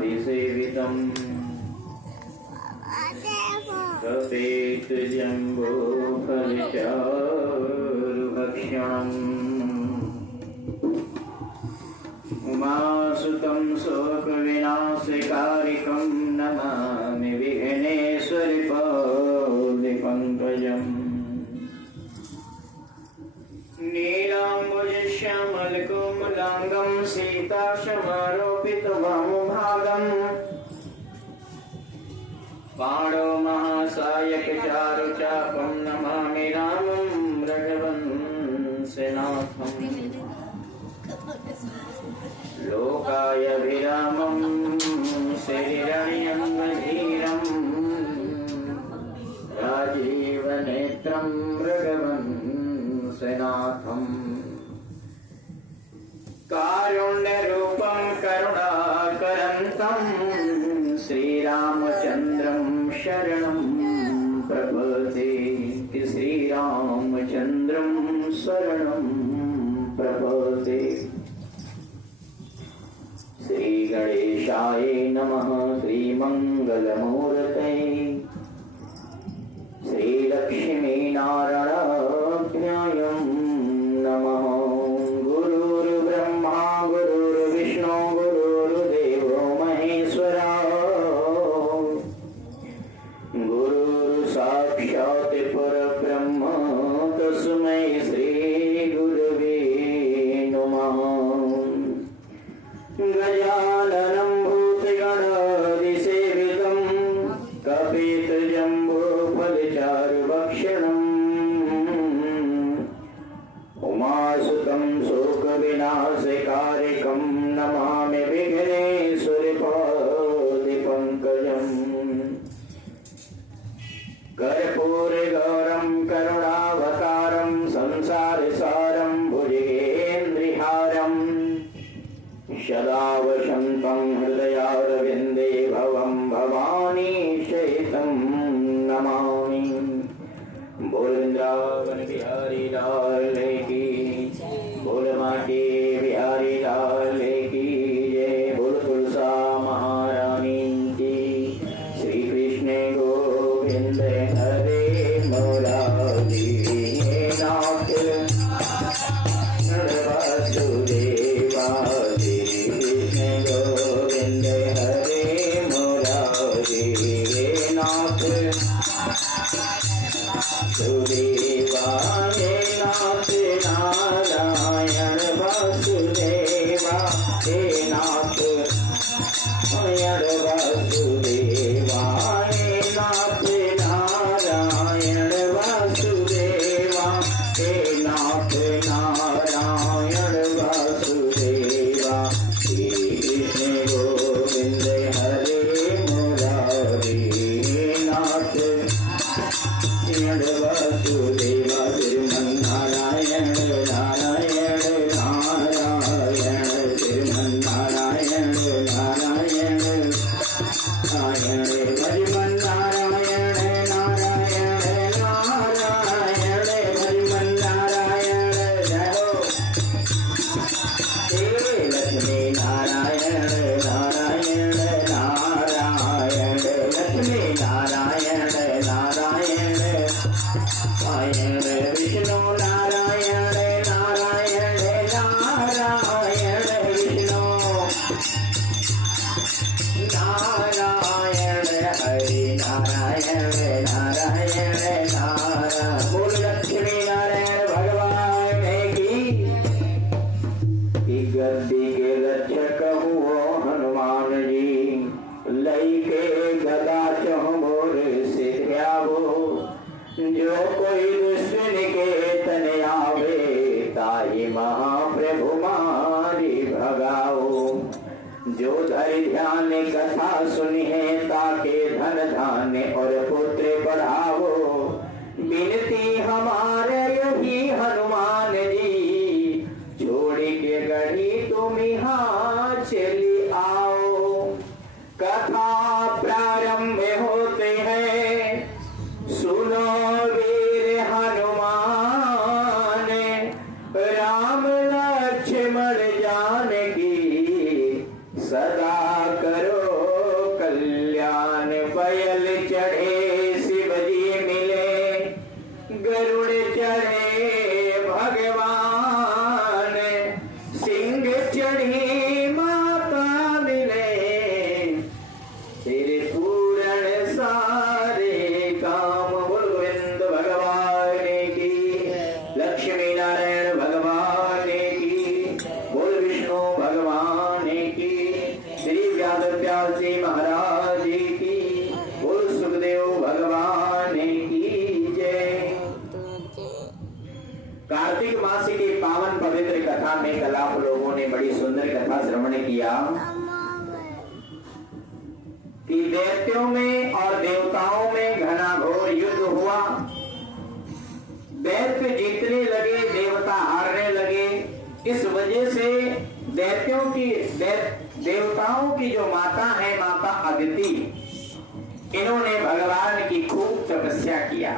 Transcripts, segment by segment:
रामाधिसेवितम् कपेत जम्बोफलचारुभक्ष्यम् उमासुतं शोकविनाशकारिकं नमामि विघ्नेश्वरपादपङ्कजम् नीलाम्बुजश्यामलकोमलाङ्गं सीताशमारोपितवामभागम् पाणो महासायकचारुचापं नमामि रामं रघुवंशनाथम् लोकायभिरामं शरीरण्यं राजीवनेत्रं रघुवंशनाथम् कारुण्यरूपं करुणाकरन्तं श्रीरामचन्द्रं शरणं प्रपद्ये श्रीरामचन्द्रं शरणं प्रपद्ये। श्रीगणेशाय नमः। श्रीमङ्गलमूर्तये श्रीलक्ष्मीनारायणाभ्यां नमः। गुरुर्ब्रह्मा गुरुर्विष्णु गुरुर्देवो महेश्वरा गुरुर्साक्षात् परब्रह्म तस्मै श्रीगुरवे नमः। गजाननं भूतगणाधिसेवितं कपितजम्बोफलचारुभक्षणम् उमासुतं शोकविनाशकारिकं नमामि विघ्नेश्वरपादपङ्कजम् कर्पूरगौरं करुणावतारं संसारसारं भुजगेन्द्रहारं सदा वसन्तं हृदयारविन्दे भवं भवानी शयितं नमामि। बोल वृंदावन बिहारी लाल की, बोल माटी बिहारी लाल की जय, बोल तुलसा महारानी की। श्री कृष्ण गोविंद हरे मुरारी नाथ वासुदेवा। गोविंद हरे मुरारी नाथ वासुदेवा हे नाथ नारायण वासुदेवा हे नाथ वासुदेवा हे नाथ नारायण वासुदेवा हे नाथ नारायण वासुदेवा। श्री कृष्ण गोविंद हरे मुरारी नाथ वासुदेवा। श्रीमन्नारायण नारायण नारायण श्रीमन्नारायण नारायण नारायण श्रीमन्नारायण नारायण नारायण श्रीमन्नारायण जय हो। हे लक्ष्मी नारायण नारायण नारायण लक्ष्मी नारायण नारायण नारायण विष्णु नारायण नारायण नारायण विष्णु नारायण हरि नारायण नारायण नारायण। बोल लक्ष्मी नारायण भगवान की गद्दी के रक्षक हुओ हनुमान जी, लई के गदा चहु मोर सिद्ध्यावो। जो कोई दुश्मन के तन आवे, ताहि महाप्रभु मारी भगाओ। जो धरि ध्यान कथा सुनिए, ताके धन धान्य और पुत्र बढ़ावो। बिनती हमारे यही हनुमान जी, छोड़ के गढ़ी तुम यहाँ चली आओ। कथा प्रारंभ होते हैं, सुनो वीर हनुमान। राम लक्ष्मण जानकी सदा करो प्रहलाद व्यास जी महाराज की, बोल सुखदेव भगवान की जय। कार्तिक मास की पावन पवित्र कथा में कल आप लोगों ने बड़ी सुंदर कथा श्रवण किया कि दैत्यों में और देवताओं में घना घोर युद्ध हुआ। दैत्य जीतने लगे, देवता हारने लगे। इस वजह से देवताओं की जो माता है, माता अदिति, इन्होंने भगवान की खूब तपस्या किया।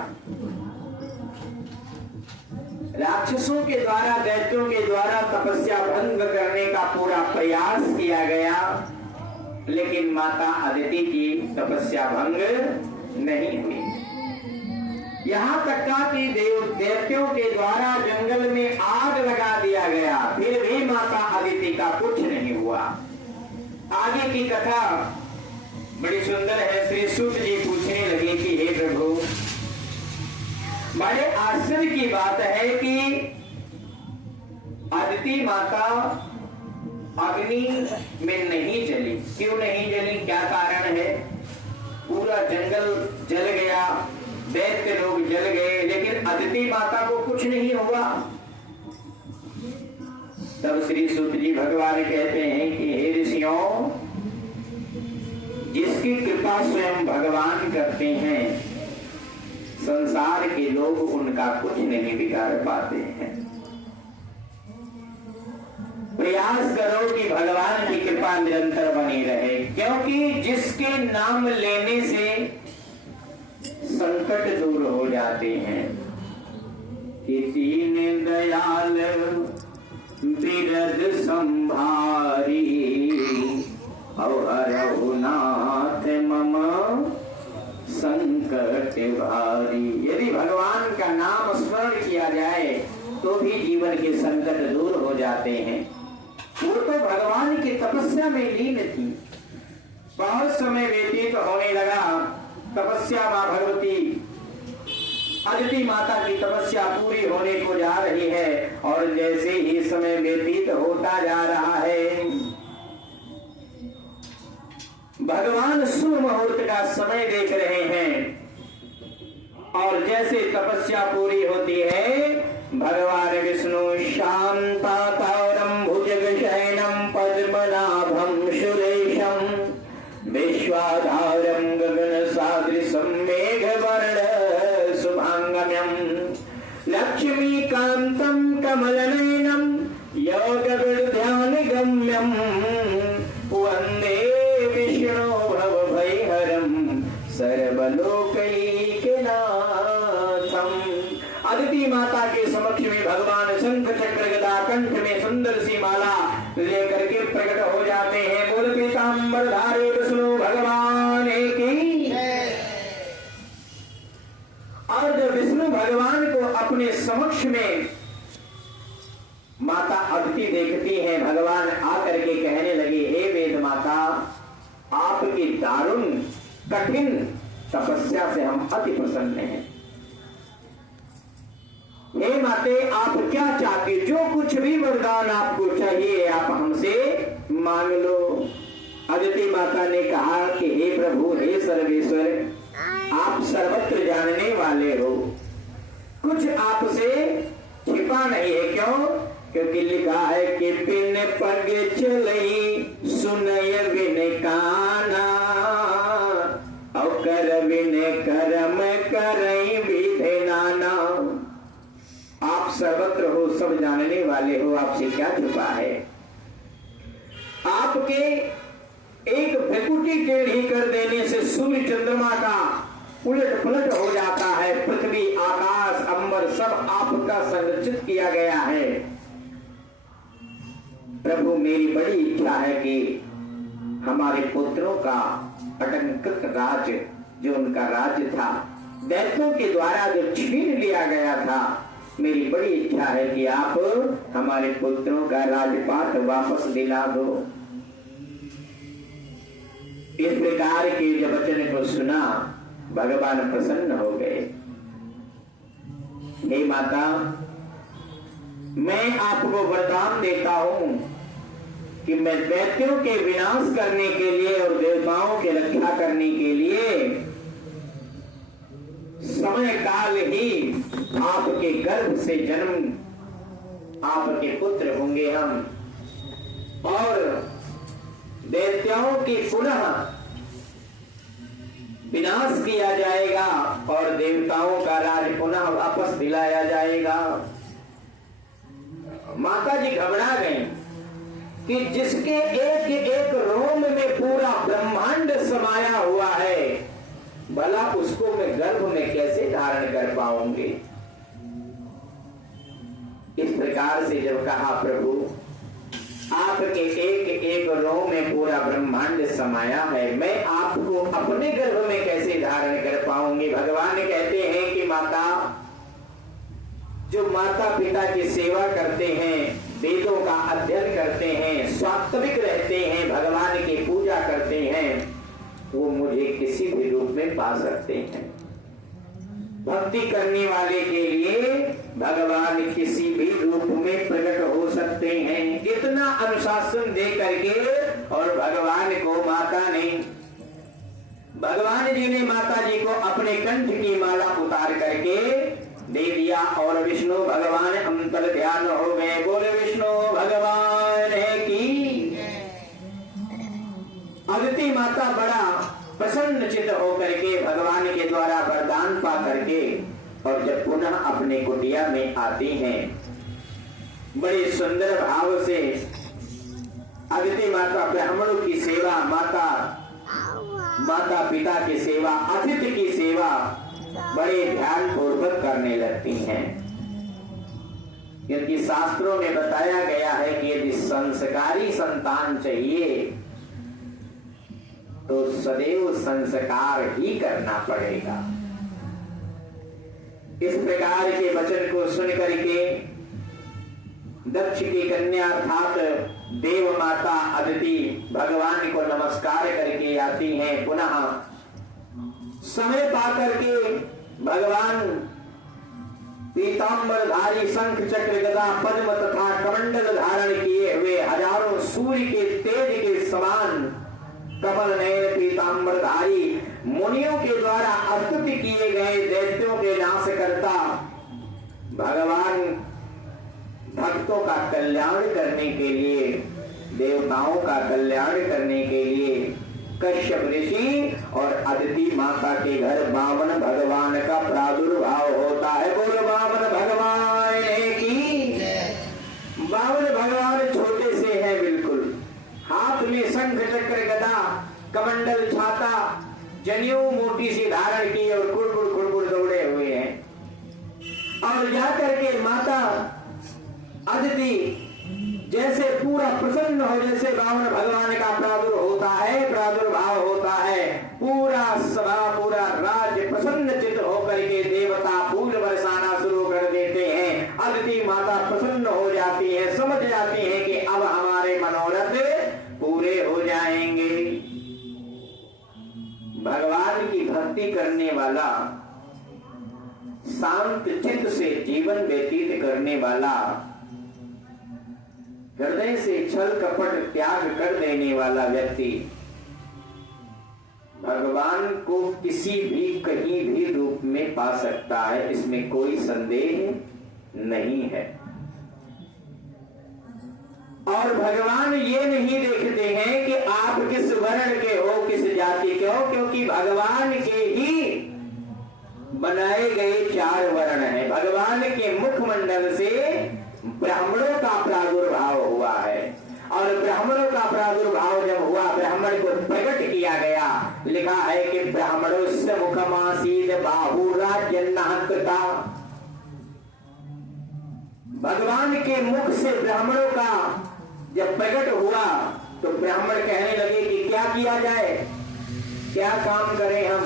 राक्षसों के द्वारा, दैत्यों के द्वारा तपस्या भंग करने का पूरा प्रयास किया गया, लेकिन माता अदिति की तपस्या भंग नहीं हुई। यहाँ तक कि दैत्यों के द्वारा जंगल में आग लगा दिया गया, फिर भी माता अदिति का कुछ नहीं हुआ। आगे की कथा बड़ी सुंदर है। श्री सूत जी पूछने लगे कि हे प्रभु, बड़े आश्चर्य की बात है कि अदिति माता अग्नि में नहीं जली, क्यों नहीं जली, क्या कारण है? पूरा जंगल जल गया, दैत्य लोग जल गए, लेकिन अदिति माता को कुछ नहीं हुआ। तब श्री सूत जी भगवान कहते हैं कि हे ऋषियों, जिसकी कृपा स्वयं भगवान करते हैं, संसार के लोग उनका कुछ नहीं बिगाड़ पाते हैं। प्रयास करो कि भगवान की कृपा निरंतर बनी रहे, क्योंकि जिसके नाम लेने से संकट दूर हो जाते हैं। कि दीन दयाल बिरद संभारी, हरहु नाथ मम संकट भारी। यदि भगवान का नाम स्मरण किया जाए तो भी जीवन के संकट दूर हो जाते हैं। वो तो भगवान की तपस्या में लीन थी। बहुत समय व्यतीत होने लगा, तपस्या मां भगवती अदिति माता की तपस्या पूरी होने को जा रही है, और जैसे ही समय व्यतीत होता जा रहा है, भगवान शुभ मुहूर्त का समय देख रहे हैं, और जैसे तपस्या पूरी होती है, भगवान विष्णु शांताकारं भुजगशयनं पद्मनाभं सुरेशं विश्वाधारं गगन सादृशं मेघवर्ण शुभांगम्यं लक्ष्मीकान्तं कमलनयनं योगविद्यानिगम्यं वन्दे विष्णु भवभयहरं सर्वलोकैकनाथम्। अदिति माता के समक्ष में भगवान शंख चक्र गदा कंठ में सुंदर सी माला लेकर के प्रकट हो जाते हैं। बोल पीतांबर धारे विष्णु भगवान की। और जब विष्णु भगवान को अपने समक्ष में माता अदिति देखती हैं, भगवान आकर के कहने लगे, हे वेद माता, आपकी दारुण कठिन तपस्या से हम अति प्रसन्न हैं। हे माते, आप क्या चाहते, जो कुछ भी वरदान आपको चाहिए आप हमसे मांग लो। अदिति माता ने कहा कि हे प्रभु, हे सर्वेश्वर, आप सर्वत्र जानने वाले हो, कुछ आपसे छिपा नहीं है। क्यों? क्योंकि लिखा है कि बिन पग चलई सुनय बिन काना, और कर बिन करम करई विधि नाना। आप सर्वत्र हो, सब जानने वाले हो, आपसे क्या छुपा है? आपके एक भ्रिकुटी टेढ़ी कर देने से सूर्य चंद्रमा का उलट पलट हो जाता है। पृथ्वी, आकाश, अंबर सब आपका संरक्षित किया गया है। प्रभु, मेरी बड़ी इच्छा है कि हमारे पुत्रों का अटंकृत राज्य, जो उनका राज्य था, दैत्यों के द्वारा जो छीन लिया गया था, मेरी बड़ी इच्छा है कि आप हमारे पुत्रों का राजपाट वापस दिला दो। इस प्रकार के जब वचन को सुना, भगवान प्रसन्न हो गए। हे माता, मैं आपको वरदान देता हूं कि मैं दैत्यों के विनाश करने के लिए से जन्म आपके पुत्र होंगे हम, और दैत्यों की पुनः विनाश किया जाएगा और देवताओं का राज पुनः वापस दिलाया जाएगा। माता जी घबरा गई कि जिसके एक एक रोम में पूरा ब्रह्मांड समाया हुआ है, भला उसको मैं गर्भ में कैसे धारण कर पाऊंगी। इस प्रकार से जब कहा प्रभु आपके एक एक रोम में पूरा ब्रह्मांड समाया है, मैं आपको अपने गर्भ में कैसे धारण कर पाऊंगी। भगवान कहते हैं कि माता, जो माता पिता की सेवा करते हैं, वेदों का अध्ययन करते हैं, स्वात्विक रहते हैं, भगवान की पूजा करते हैं, वो मुझे किसी भी रूप में पा सकते हैं। भक्ति करने वाले के लिए भगवान किसी भी रूप में प्रकट हो सकते हैं। इतना अनुशासन दे करके और भगवान को माता ने, भगवान जी ने माता जी को अपने कंठ की माला उतार करके दे दिया और विष्णु भगवान अंतर ध्यान हो गए। बोले विष्णु भगवान की। अदिति माता बड़ा प्रसन्न चित्त होकर के भगवान के द्वारा वरदान पा करके और जब पुनः अपने कुटिया में आती हैं, बड़े सुंदर भाव से अदिति माता ब्राह्मणों की सेवा, माता पिता की सेवा, अतिथि की सेवा बड़े ध्यान पूर्वक करने लगती हैं। क्योंकि शास्त्रों में बताया गया है कि यदि संस्कारी संतान चाहिए तो सदैव संस्कार ही करना पड़ेगा। इस प्रकार के वचन को सुन करके दक्ष की कन्या अर्थात देव माता अदिति भगवान को नमस्कार करके आती हैं। पुनः समय पाकर के भगवान पीतांबरधारी शंख चक्र गदा पद्म तथा कमंडल धारण किए हुए हजारों सूर्य के तेज के समान कमल नयन पीतांबरधारी मुनियों के द्वारा स्तुति किए गए दैत्यों के नाश करता भगवान भक्तों का कल्याण करने के लिए, देवताओं का कल्याण करने के लिए कश्यप ऋषि और अदिति माता के घर बामन भगवान का प्रादुर्भाव होता है। बोलो बामन भगवान की। बामन भगवान छोटे से हैं बिल्कुल, हाथ में शंख चक्र गदा कमंडल छाता जनेऊ मोटी सी धारण की और कुड़कुड़ दौड़े हुए हैं। और जाकर के माता अदिति जैसे पूरा प्रसन्न हो, जैसे बामन भगवान का प्रादुर्भाव होता है, पूरा सभा पूरा राज्य प्रसन्न चित्त होकर के देवता फूल बरसाना शुरू कर देते हैं। अदिति माता प्रसन्न हो जाती है, समझ जाती है कि अब हमारे मनोरथ पूरे हो जाएंगे। भगवान की भक्ति करने वाला, शांत चित्त से जीवन व्यतीत करने वाला, हृदय से छल कपट त्याग कर देने वाला व्यक्ति भगवान को किसी भी कहीं भी रूप में पा सकता है, इसमें कोई संदेह नहीं है। और भगवान ये नहीं देखते हैं कि आप किस वर्ण के हो, किस जाति के हो, क्योंकि भगवान के ही बनाए गए 4 वर्ण हैं। भगवान के मुखमंडल से ब्राह्मणों का प्रादुर्भाव हुआ है और ब्राह्मणों का प्रादुर्भाव जब हुआ, ब्राह्मण को प्रकट किया गया। लिखा है कि ब्राह्मणों से मुखमासीद बाहुराजन्नाकृता। भगवान के मुख से ब्राह्मणों का जब प्रकट हुआ तो ब्राह्मण कहने लगे कि क्या किया जाए, क्या काम करें हम।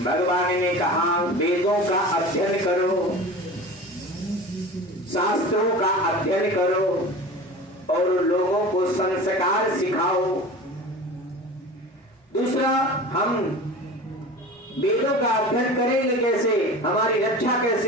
भगवान ने कहा वेदों का अध्ययन करो, शास्त्रों का अध्ययन करो और लोगों को संस्कार सिखाओ। दूसरा, हम वेदों का अध्ययन करेंगे कैसे, हमारी रक्षा कैसे